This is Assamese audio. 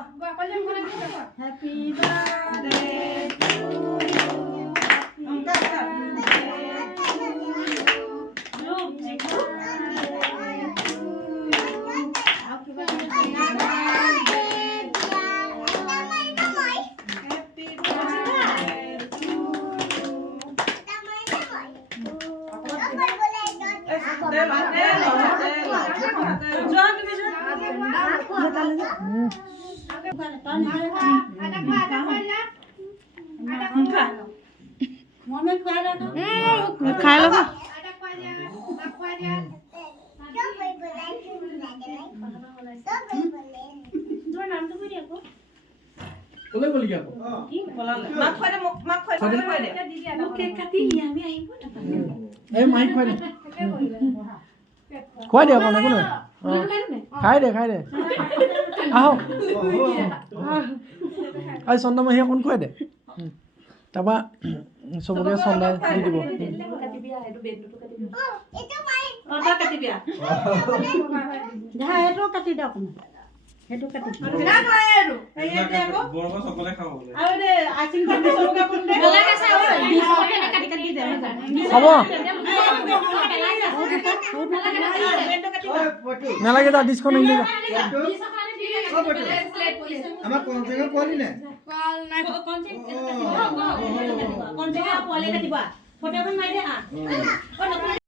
Happy birthday to you. খাই ল'ব কোলে বলি যাব মাক খুৱাই দে মাক খুৱাই দে কেক কাটি আমি আহিব এই মাইক খুৱাই দে খুৱাই দে অকণ একো নহয় খাই দে আহক আজি চন্দ্ৰমাহী অকণ খুৱাই দে তাৰপৰা চবকে চন্দাই দি দিব সেইটো কাটি দিয়ক সেইটো কাটি হ'ব নালাগে যা ডিছকাউণ্ট আহিলে যা আমার কোন থেকে কোয়ালি না ফটোখন মাৰি দে